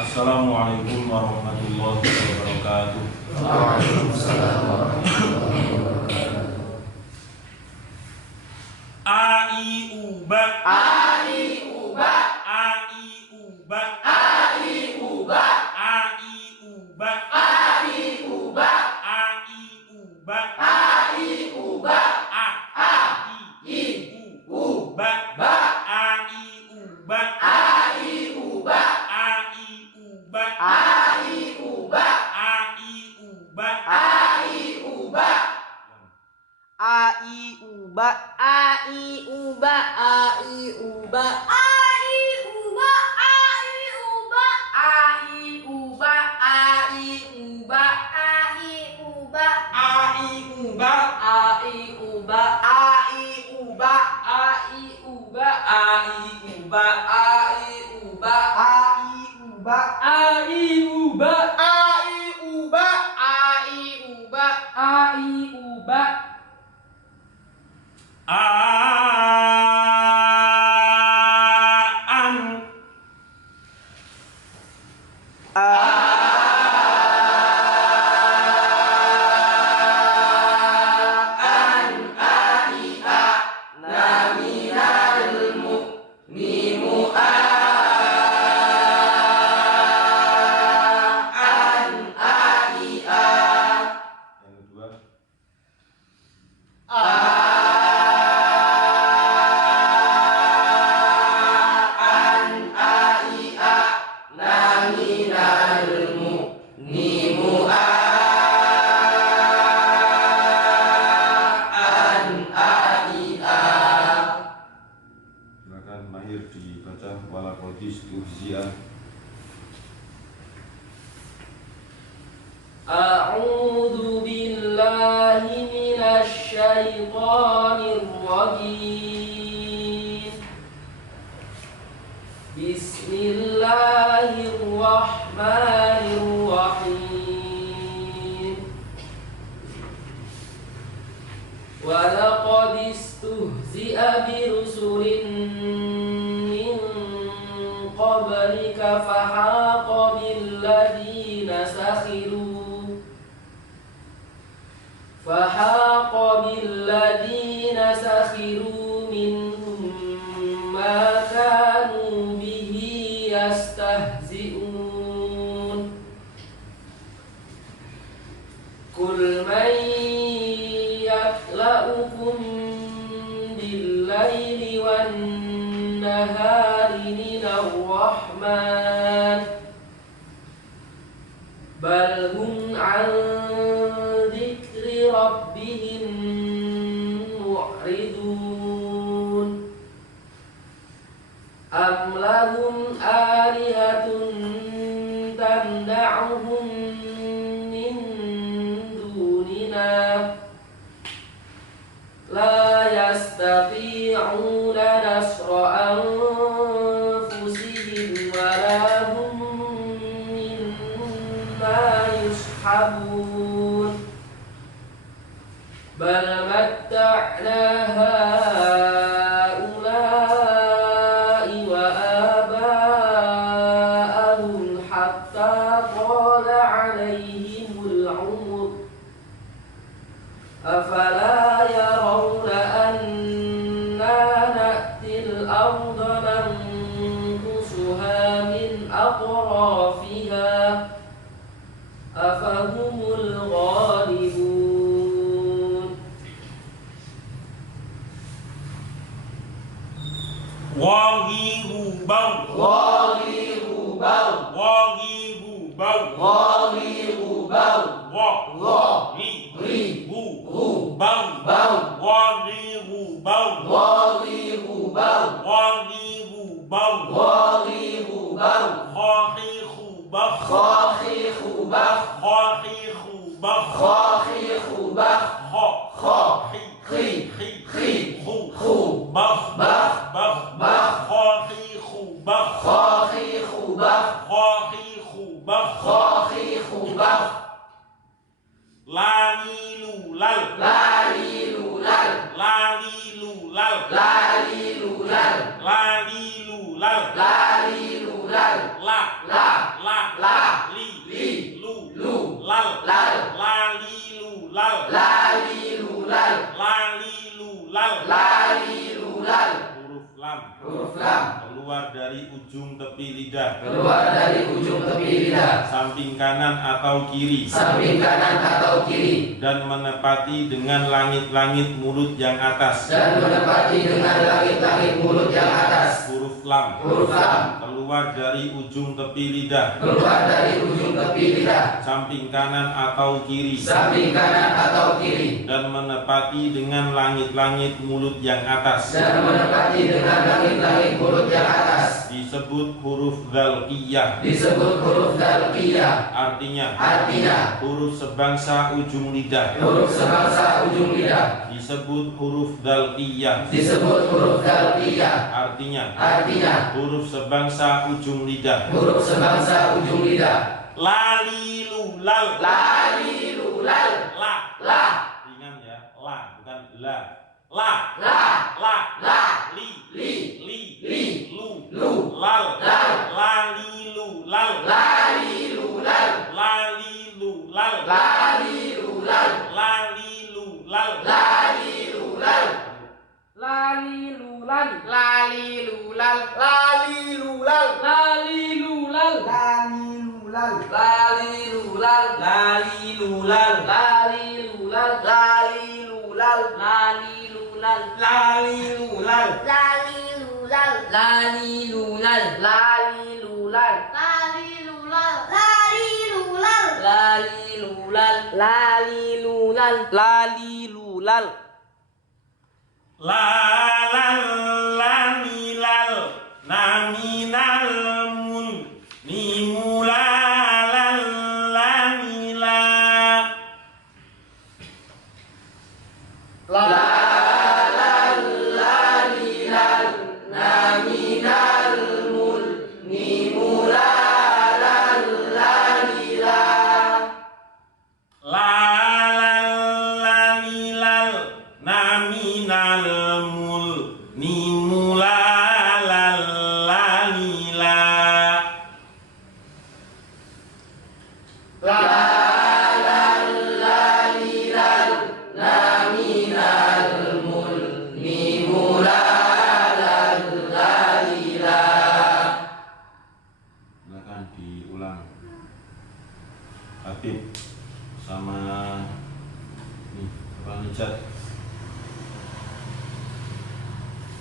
Assalamualaikum warahmatullahi wabarakatuh. Waalaikumsalam warahmatullahi wabarakatuh. Ai uba, Ai uba, ai uba, ai uba, ai uba, ai uba, ai uba, ai uba, a i uba, ba, ai uba, ai uba, ai uba, ai uba, ai uba, ai uba, ai uba ai uba, ai uba, ai uba, ai uba, ai uba, ai uba, ai uba, ai uba ai uba, ai uba, ai uba, ai uba ai uba, ai uba ai uba, ai uba ai uba, ai uba an yang kedua silakan Mahir dibaca wala qadis tuhzi'an. أعوذ بالله من الشيطان الرجيم بسم الله الرحمن الرحيم ولقد استهزئ برسل من قبلك فحاق بالذين سخروا منهم ما كانوا به يستهزئون قل من يكلؤكم بالليل والنهار من الرحمن بل هم عن ذكر ربهم معرضون أم لهم آلهة تمنعهم من دوننا لا يستطيعون نصر أنفسهم ولا هم منا يصحبون بل متعنا هؤلاء وآباءهم حتى طال عليهم العمر أفلا يرون أنا نأتي الأرض ننقصها من أطرافها أفهم الغالبون Waghibu bau, وغيظ بو waghibu bau, وغيظ بو waghibu bau, بو waghibu bau, وغيظ بو waghibu bau, وغيظ بو khakhihu bakh, خاخيخ بخ khakhihu bakh, خاخيخ بخ khakhi خي خي khu خو bakh, بخ bakh, بخ khakhihu bakh, خاخيخ بخ khakhihu bakh, خاخيخ بخ lali lulal, لالي لولال lali lulal, لالي لولال lali lulal, لالي لولال la لا la tepi lidah, keluar dari ujung tepi lidah, samping kanan atau kiri, samping kanan atau kiri, dan menepati dengan langit-langit mulut yang atas. dan menepati dengan langit-langit mulut yang atas. Huruf lam. Huruf lam. Keluar dari ujung tepi lidah, Keluar dari ujung tepi lidah, samping kanan atau kiri, samping kanan atau kiri, dan menepati dengan langit-langit mulut yang atas. dan menepati dengan langit-langit mulut yang atas. Disebut huruf dzalqiyah. Disebut huruf dzalqiyah. Artinya Artinya huruf sebangsa ujung lidah. huruf sebangsa ujung lidah. Disebut huruf dzalqiyah. Disebut huruf dzalqiyah. Artinya Artinya huruf sebangsa ujung lidah. huruf sebangsa ujung lidah. Lali lulal. Lali lulal. La. La. Ringan ya. La bukan la. La. La. La. La. Li. Li. Li. Li. Lu. Lu. Lal. Lal. Lali lulal. Lali lulal. Lali lulal. Lali lulal. Lali lulal. Lali lulal. Lali lulan. Lali lulal. Lali lulal. Lali lulal. Lali lulal. Lali lulal. Lali lulal. Lali lulal. Lali lulal. Lali lulal. Lali lulal. Lali lulal, Lali lulal. Lali lulal. lali lulal, lali lulal, Lali lulal. Lali lulal. Lali lulal. Lalal lamilal naminal mun nimulalal lamila. Lalal lamilal naminal mul nimulalal lamila. Silakan diulang. Habib sama nih Bang Nijat.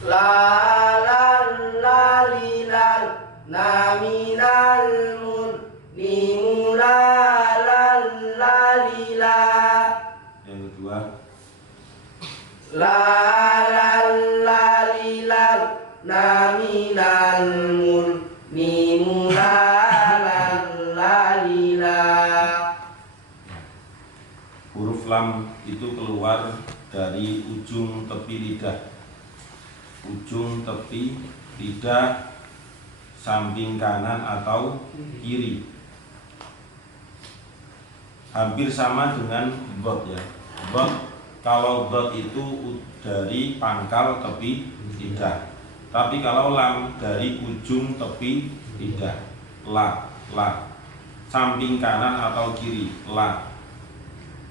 Lalal naminal mun nimulalal lalila. Yang kedua, Lalal naminal mun nimulalal lalila. huruf lam itu keluar dari ujung tepi lidah. Ujung tepi lidah samping kanan atau kiri. Hampir sama dengan dot ya. Dot, kalau dot itu dari pangkal tepi lidah. Tapi kalau lam dari ujung tepi lidah. La, la. Samping kanan atau kiri, la.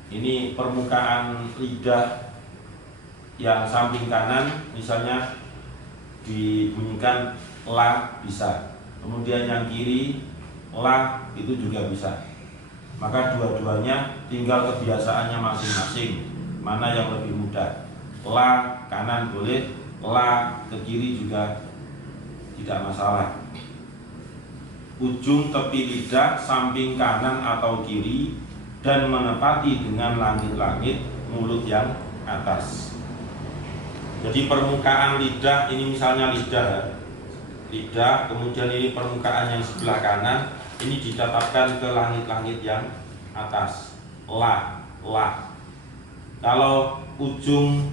Ini permukaan lidah yang samping kanan misalnya dibunyikan la bisa. Kemudian yang kiri la itu juga bisa. Maka dua-duanya tinggal kebiasaannya masing-masing. Mana yang lebih mudah? La kanan boleh, la ke kiri juga tidak masalah. Ujung tepi lidah samping kanan atau kiri dan menepati dengan langit-langit mulut yang atas. Jadi permukaan lidah ini misalnya lidah, kemudian ini permukaan yang sebelah kanan ini ditetapkan ke langit-langit yang atas. La. Kalau ujung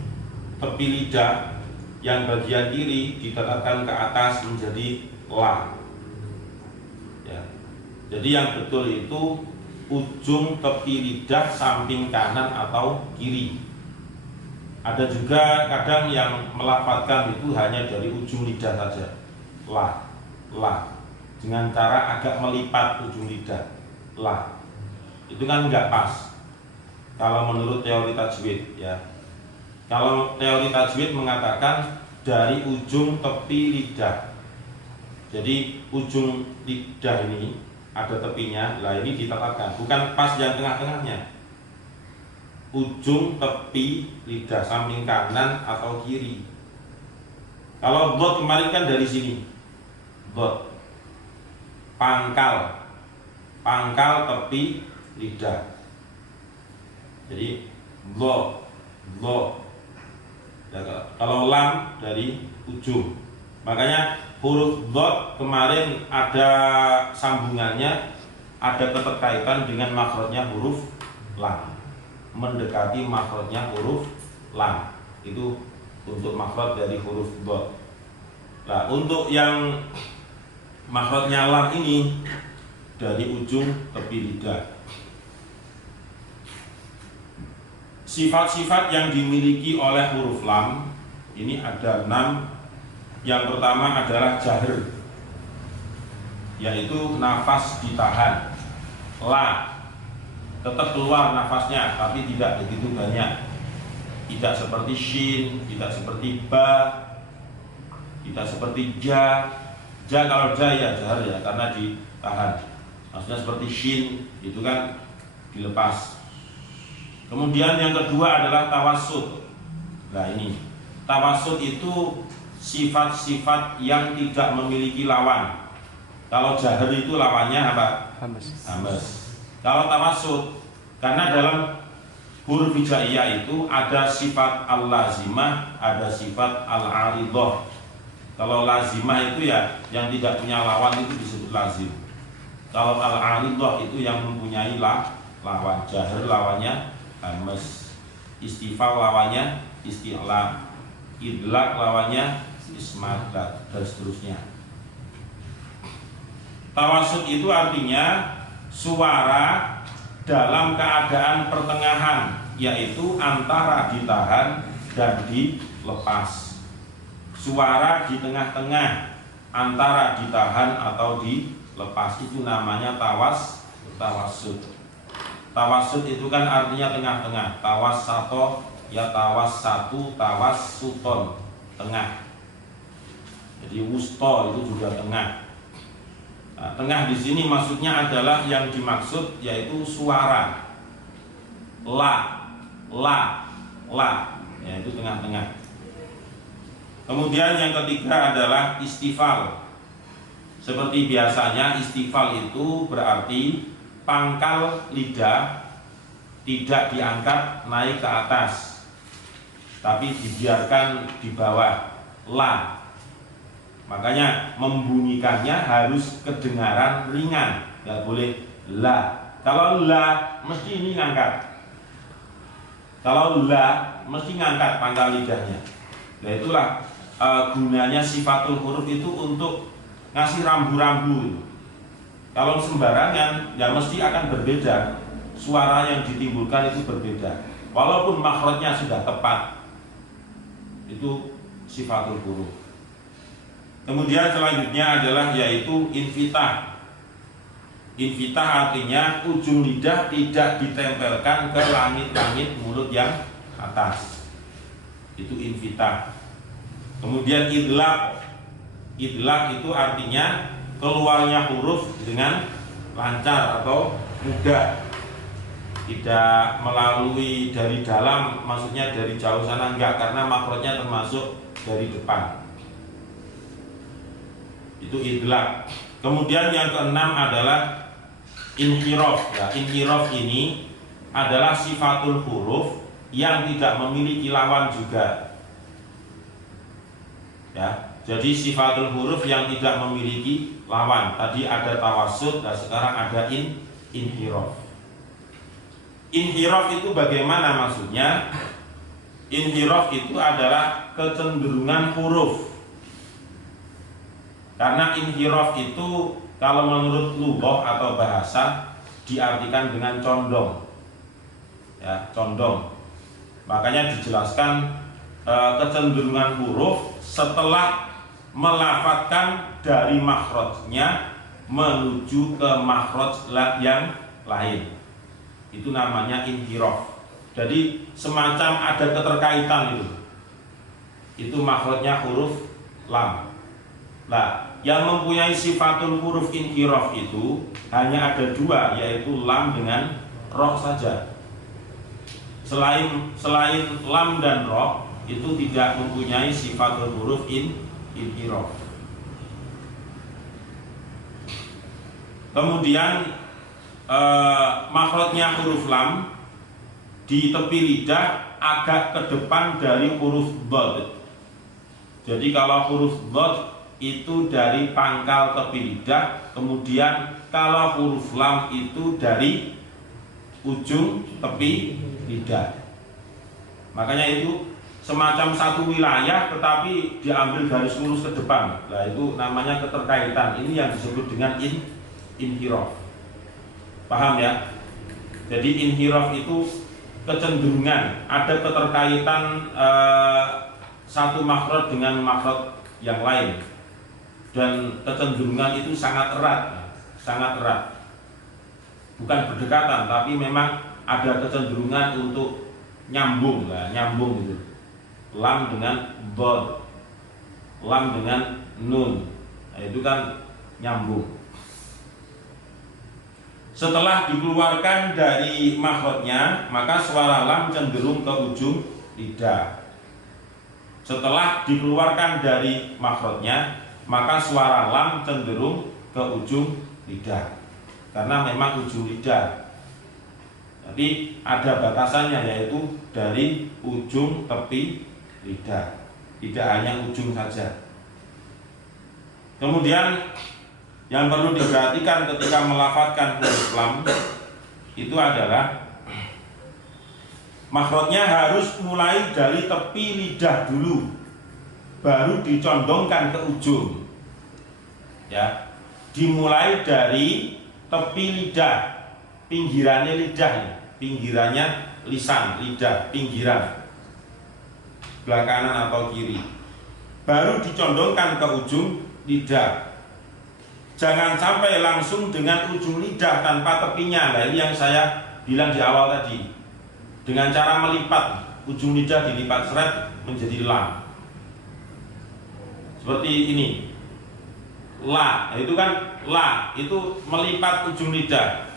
tepi lidah yang bagian kiri ditetapkan ke atas menjadi la. Ya. Jadi yang betul itu ujung tepi lidah samping kanan atau kiri. Ada juga kadang yang melafadzkan itu hanya dari ujung lidah saja. La. Dengan cara agak melipat ujung lidah. La. Itu kan enggak pas. Kalau menurut teori tajwid ya. Kalau teori tajwid mengatakan dari ujung tepi lidah. Jadi ujung lidah ini ada tepinya, lah ini ditetapkan, bukan pas yang tengah-tengahnya. Ujung tepi lidah samping kanan atau kiri. Kalau dot kemarin kan dari sini, dot pangkal tepi lidah. Jadi lo. Ya, kalau lam dari ujung. Makanya huruf dot kemarin ada sambungannya, ada keterkaitan dengan makhrajnya huruf lam, mendekati makhrajnya huruf lam. Itu untuk makhraj dari huruf dot. Nah, untuk yang makhrajnya lam ini dari ujung tepi lidah. Sifat-sifat yang dimiliki oleh huruf lam ini ada 6. Yang pertama adalah jahr, yaitu nafas ditahan. La, tetap keluar nafasnya, tapi tidak begitu banyak. Tidak seperti shin, tidak seperti ba, tidak seperti ja. Ja kalau ja ya jahr ya, karena ditahan. Maksudnya seperti shin, itu kan dilepas. Kemudian yang kedua adalah tawassut. Nah ini, tawassut itu sifat-sifat yang tidak memiliki lawan. Kalau jahr itu lawannya apa? Hamas. Kalau tawassut, karena dalam huruf hijaiyah itu ada sifat al-lazimah, ada sifat al-aridah. Kalau lazimah itu ya yang tidak punya lawan itu disebut lazim. Kalau al-aridah itu yang mempunyai lawan. Jahr lawannya hamas, istifal lawannya isti'la, idlak lawannya ismat, dan seterusnya. Tawassut itu artinya suara dalam keadaan pertengahan, yaitu antara ditahan dan dilepas. Suara di tengah-tengah antara ditahan atau dilepas, itu namanya tawassut. Tawassut itu kan artinya tengah-tengah. Tawassato ya tawassatu, tawassuton, tengah. Jadi wusto itu juga tengah. Nah, tengah di sini maksudnya adalah yang dimaksud yaitu suara la, yaitu tengah-tengah. Kemudian yang ketiga adalah istifal. Seperti biasanya istifal itu berarti pangkal lidah tidak diangkat naik ke atas, tapi dibiarkan di bawah, la. Makanya membunyikannya harus kedengaran ringan, nggak boleh la. Kalau la mesti ini ngangkat. Kalau la mesti ngangkat pangkal lidahnya. Nah itulah gunanya sifatul huruf itu untuk ngasih rambu-rambu. Kalau sembarangan, ya mesti akan berbeda. Suara yang ditimbulkan itu berbeda. Walaupun makhrajnya sudah tepat, itu sifatul huruf. Kemudian selanjutnya adalah yaitu infitah. Infitah artinya ujung lidah tidak ditempelkan ke langit-langit mulut yang atas. Itu infitah. Kemudian idlaq. Idlaq itu artinya keluarnya huruf dengan lancar atau mudah, tidak melalui dari dalam, maksudnya dari jauh sana enggak, karena makhrajnya termasuk dari depan. Itu idlaq. Kemudian yang keenam adalah inhiraf. Ya, inhiraf ini adalah sifatul huruf yang tidak memiliki lawan juga. Ya, jadi sifatul huruf yang tidak memiliki lawan. Tadi ada tawassut, dan sekarang ada inhiraf. Inhiraf itu bagaimana maksudnya? Inhiraf itu adalah kecenderungan huruf. Karena inhiraf itu kalau menurut lughah atau bahasa diartikan dengan condong. Ya, condong. Makanya dijelaskan kecenderungan huruf setelah melafadzkan dari makhrajnya menuju ke makhraj yang lain. Itu namanya inhiraf. Jadi semacam ada keterkaitan itu. Itu makhrajnya huruf lam. Nah, yang mempunyai sifatul huruf inhiraf itu hanya ada dua, yaitu lam dengan roh saja. Selain lam dan roh itu tidak mempunyai sifatul huruf inhiraf. Kemudian makhrajnya huruf lam di tepi lidah agak ke depan dari huruf dhad. Jadi kalau huruf dhad itu dari pangkal tepi lidah, kemudian kalau huruf lam itu dari ujung tepi lidah. Makanya itu semacam satu wilayah tetapi diambil garis lurus ke depan. Nah, itu namanya keterkaitan. Ini yang disebut dengan inhiraf. Paham ya? Jadi inhiraf itu kecenderungan, ada keterkaitan satu makhraj dengan makhraj yang lain, dan kecenderungan itu sangat erat, bukan berdekatan, tapi memang ada kecenderungan untuk nyambung gitu. Lam dengan dhad, lam dengan nun, nah, itu kan nyambung. Setelah dikeluarkan dari makhrajnya, maka suara lam cenderung ke ujung lidah. Setelah dikeluarkan dari makhrajnya, maka suara lam cenderung ke ujung lidah. Karena memang ujung lidah. Tapi ada batasannya, yaitu dari ujung tepi lidah. Tidak hanya ujung saja. Kemudian yang perlu diperhatikan ketika melafadzkan huruf lam itu adalah makhrajnya harus mulai dari tepi lidah dulu, baru dicondongkan ke ujung. Ya, dimulai dari tepi lidah, pinggirannya lidah, pinggirannya lisan, lidah, pinggiran belah kanan atau kiri, baru dicondongkan ke ujung lidah. Jangan sampai langsung dengan ujung lidah tanpa tepinya. Nah, ini yang saya bilang di awal tadi. Dengan cara melipat, ujung lidah dilipat seret menjadi lam. Seperti ini. La, nah, itu kan la, itu melipat ujung lidah.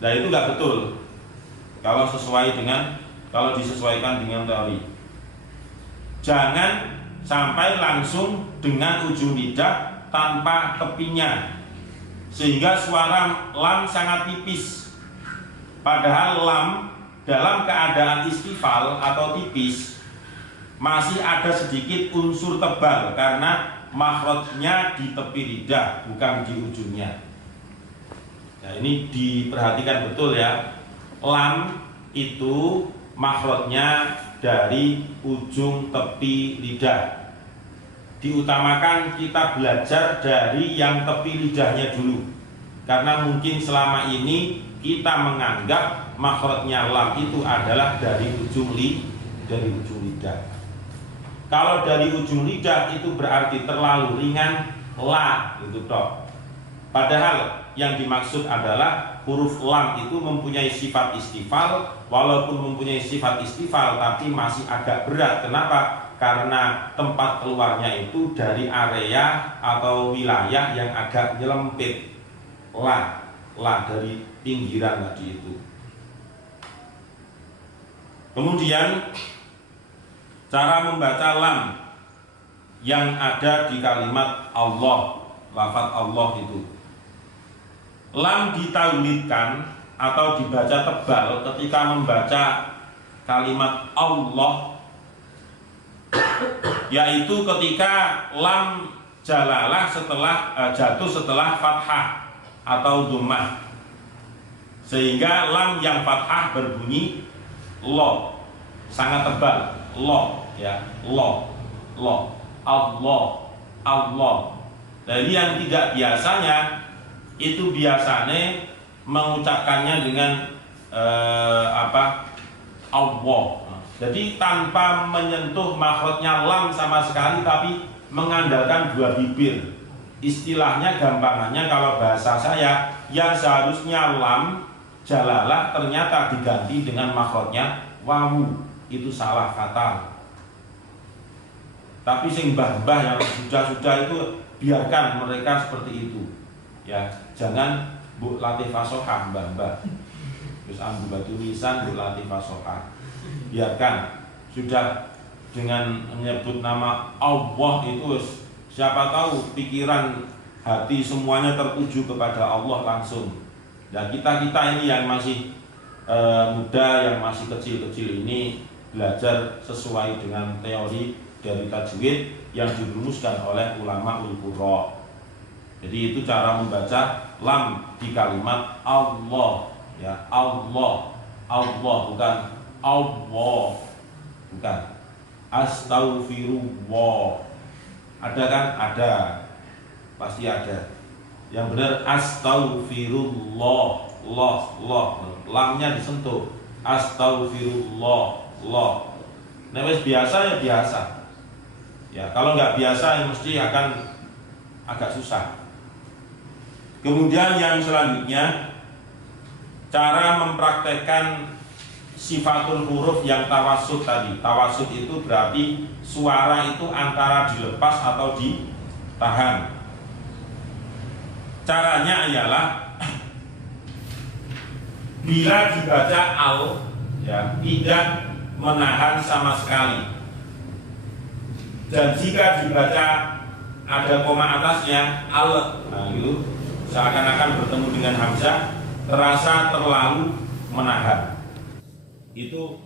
Nah, itu nggak betul. Kalau disesuaikan dengan teori. Jangan sampai langsung dengan ujung lidah tanpa tepinya, sehingga suara lam sangat tipis. Padahal lam dalam keadaan istifal atau tipis masih ada sedikit unsur tebal karena makhrajnya di tepi lidah, bukan di ujungnya. Nah, ini diperhatikan betul ya. Lam itu makhrajnya dari ujung tepi lidah. Diutamakan kita belajar dari yang tepi lidahnya dulu, karena mungkin selama ini kita menganggap makhrajnya lam itu adalah dari ujung lidah. Kalau dari ujung lidah itu berarti terlalu ringan, la gitu toh. Padahal yang dimaksud adalah huruf lam itu mempunyai sifat istifal. Walaupun mempunyai sifat istifal, tapi masih agak berat. Kenapa? Karena tempat keluarnya itu dari area atau wilayah yang agak nyelempit. La dari pinggiran tadi itu. Kemudian cara membaca lam yang ada di kalimat Allah, lafaz Allah itu. Lam ditaulidkan atau dibaca tebal ketika membaca kalimat Allah, yaitu ketika lam jalalah jatuh setelah fathah atau dhammah, sehingga lam yang fathah berbunyi lo, sangat tebal, lo ya, lo Allah. Jadi yang tidak biasanya itu biasanya mengucapkannya dengan Allah. Jadi tanpa menyentuh makhrajnya lam sama sekali, tapi mengandalkan dua bibir. Istilahnya, gampangannya kalau bahasa saya, yang seharusnya lam jalalah ternyata diganti dengan makhrajnya wawu. Itu salah fatal. Tapi sing mbah-mbah yang sudah itu biarkan mereka seperti itu. Ya, jangan Bu latih fasohah mbah-mbah. Terus ambu batu nisan Bu latih fasohah. Biarkan sudah dengan menyebut nama Allah itu siapa tahu pikiran hati semuanya tertuju kepada Allah langsung. Dan kita ini yang masih muda, yang masih kecil-kecil ini belajar sesuai dengan teori dari tajwid yang dirumuskan oleh ulama ul-qurra. Jadi itu cara membaca lam di kalimat Allah, ya Allah, Allah bukan Allah, bukan astaghfirullah. Ada kan? Ada, pasti ada. Yang benar astaghfirullah, Allah, lamnya disentuh. Astaghfirullah, Allah. Nah, biasa ya biasa. Ya, kalau nggak biasa ya mesti akan agak susah. Kemudian yang selanjutnya, cara mempraktekkan sifatul huruf yang tawassut tadi. Tawassut itu berarti suara itu antara dilepas atau ditahan. Caranya ialah bila dibaca al, ya, tidak menahan sama sekali. Dan jika dibaca ada koma atasnya al, nah itu seakan-akan bertemu dengan hamzah, terasa terlalu menahan. Itu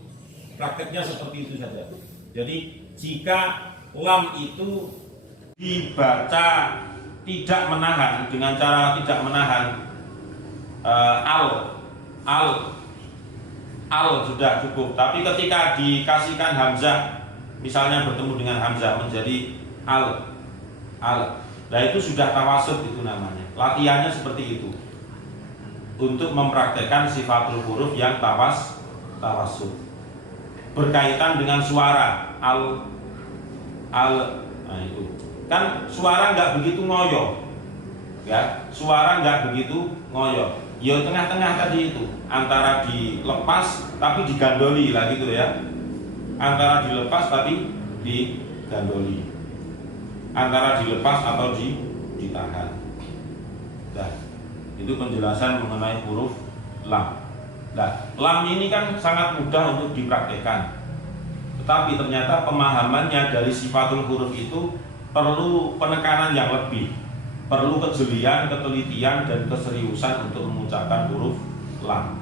prakteknya seperti itu saja. Jadi jika lam itu dibaca tidak menahan, dengan cara tidak menahan, al sudah cukup. Tapi ketika dikasihkan hamzah, misalnya bertemu dengan hamzah menjadi al, nah itu sudah tawassut, itu namanya. Latihannya seperti itu untuk mempraktekkan sifatul huruf yang tawassut berkaitan dengan suara al, nah itu kan suara nggak begitu ngoyo, ya suara nggak begitu ngoyo. Ya tengah-tengah tadi itu antara dilepas tapi digandoli lah gitu ya, antara dilepas tapi digandoli, antara dilepas atau ditahan. Nah, itu penjelasan mengenai huruf lam. Nah, lam ini kan sangat mudah untuk dipraktekkan, tetapi ternyata pemahamannya dari sifatul huruf itu perlu penekanan yang lebih, perlu kejelian, ketelitian, dan keseriusan untuk mengucapkan huruf lam.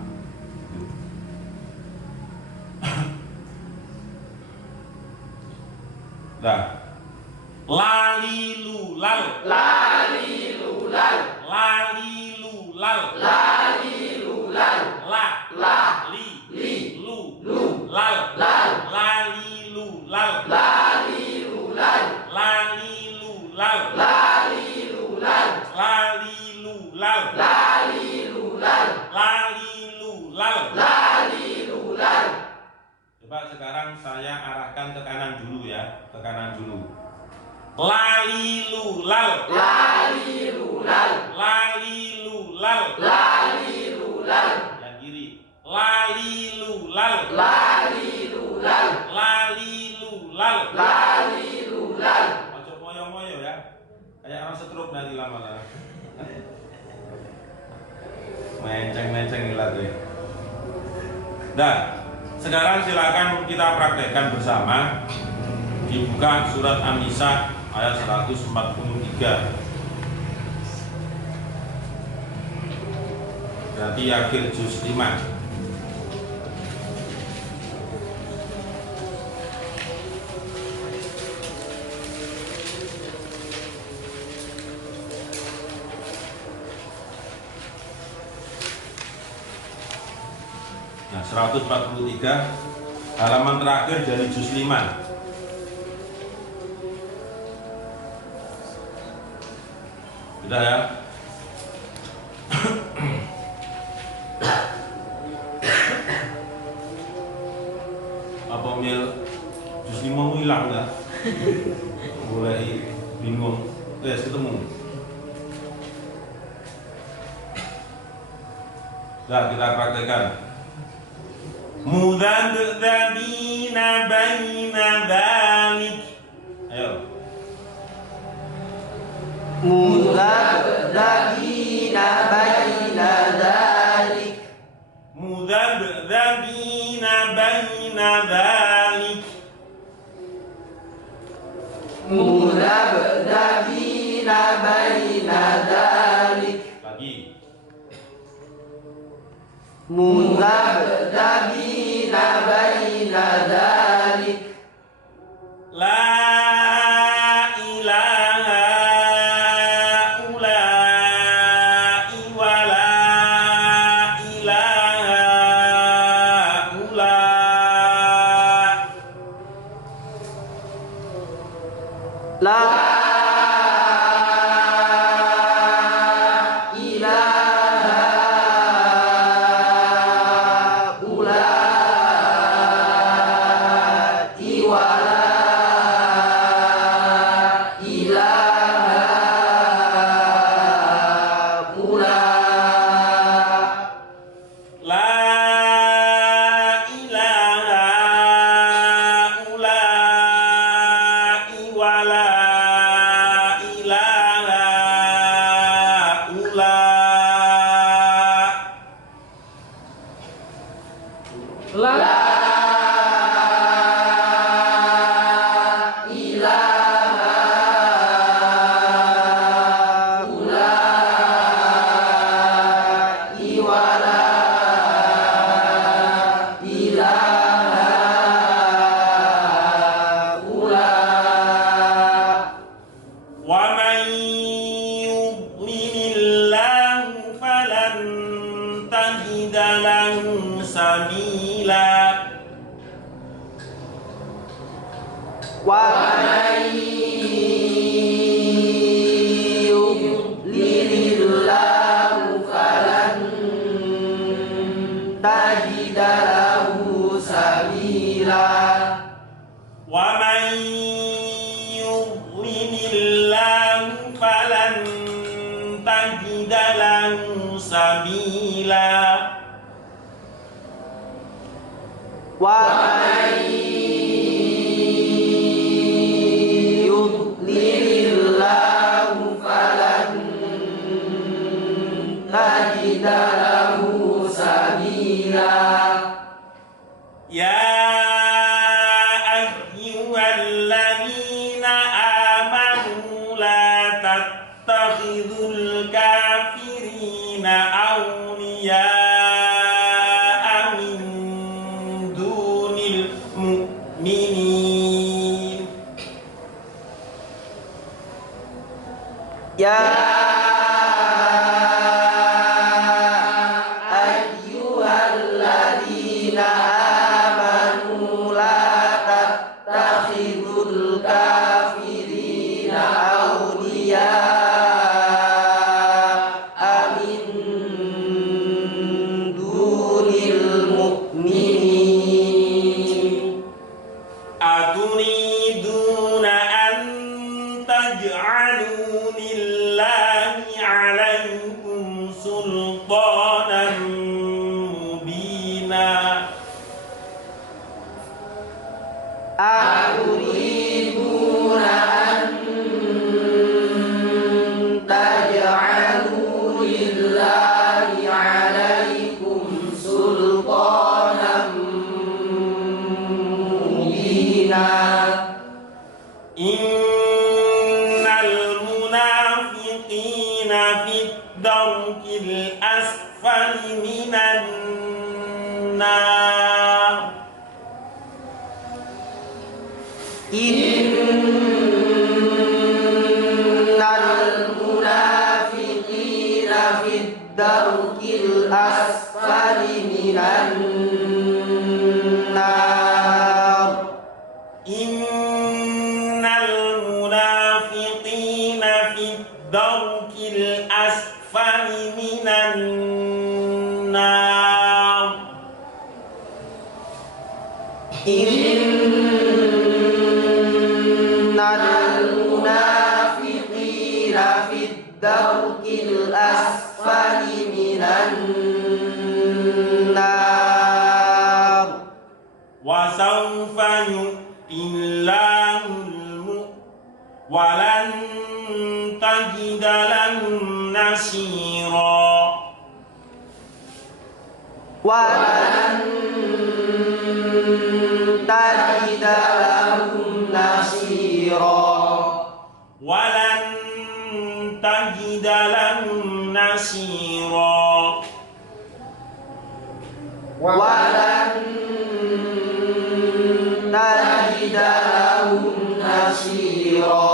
Nah, lalilulal, lalilulal, lalilulal, lalilulal, la li lu lal, lalilulal, lalilulal, lalilulal, lalilulal, lalilulal, lalilulal, lalilulal. lalilulal. Coba sekarang saya arahkan ke kanan dulu ya, ke kanan dulu. Lalilulal, Lalilulal, lalilulal, lalilulal, yang kiri. Lalilulal, lalilulal, lalilulal, lalilulal. ojo moyo-moyo ya, kayak orang stroke nanti lama-lama. Menceng-menceng ilat deh. Nah, sekarang silakan kita praktekkan bersama. Dibuka surat An-Nisa ayat 143. Berarti akhir juz 5. Nah, 143 halaman terakhir dari juz 5. Sudah ya? Apa mil juz 5 mu hilang nggak? Mulai bingung. Yes, ketemu. Nah, kita praktekkan. Mudadzabina baina dzalik. Ayo. mudabdabina baina dzalik mudabdabina baina dzalik mudabdabina baina dzalik lagi mudabdabina baina dzalik la ilaha ula'i wa la ilaha ula' la ilaha ula'i wa la ilaha ula' La ilaha ula'i wa la ilaha ula' la ilaha ula'i wa la ilaha ula' Wa man yudlilillahu falan tajida lahu sabila wa man yudlilillahu falan tajida lahu sabila Wa man yudlilillahu falan tajida lahu sabila wa man yudlilillahu falan tajida lahu sabila Ya ayyuhalladzina amanu la tattakhidul kafirina awliya'a min dunil mu'minin ya ayyuhalladzina amanu la tattakhidul kafirina awliya'a min dunil mu'minin aturiduna an taj'alu lillahi 'alaikum sultanan mubina aturiduna an taj'alu lillahi 'alaikum sultanan mubina innal munafiqina fid darkil asfali minan nar innal munafiqina fid darkil asfali minan nar innal munafiqina fid darkil asfali minan nar innal munafiqina fid darkil asfali minan nar wa sawfa yu'tillahul walan tajid lahum nasira. Walan tajida lahum nasira. Walan tajida lahum nasira. Walan tajida lahum nasira.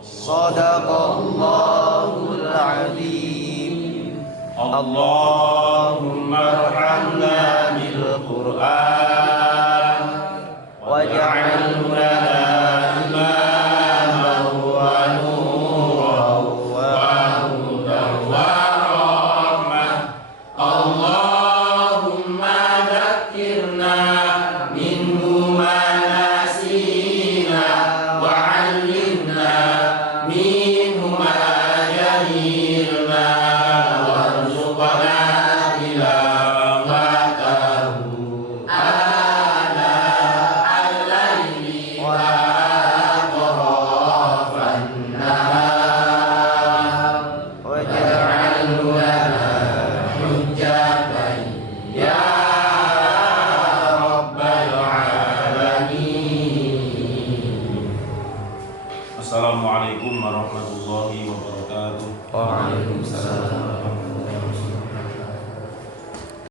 Sadaqallahul azim. Allahumma arhamna bil Qur'an